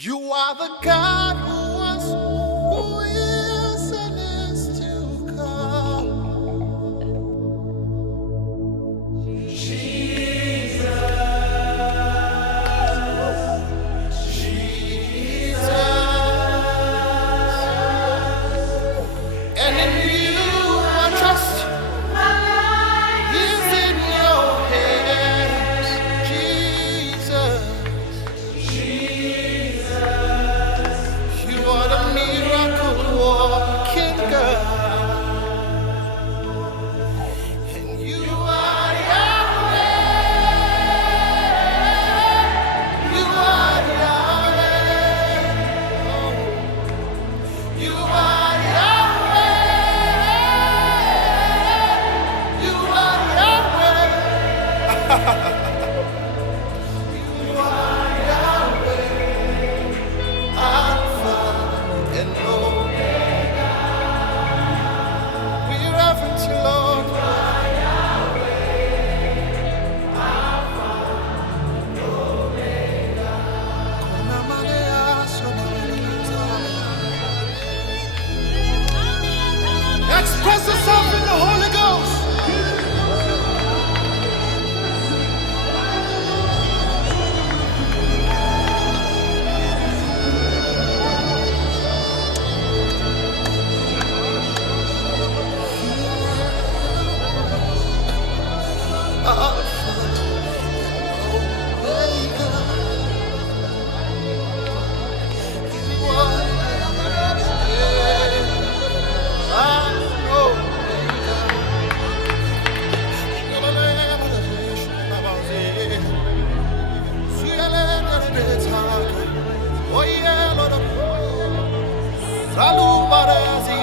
You are the God who was, who is, and is to come. Jesus, and in you I trust. My life is in your hands, Jesus. You are the miracle working God, and you are Yahweh. You are Yahweh. Oh, you are Yahweh. You are Yahweh. You are Yahweh. Alpha and Omega. We reverence you, Lord. Express yourself in the Holy Ghost. Alpha and Omega. You are, yeah, Alpha and Omega. Oh yeah, Lord. Salubarezi.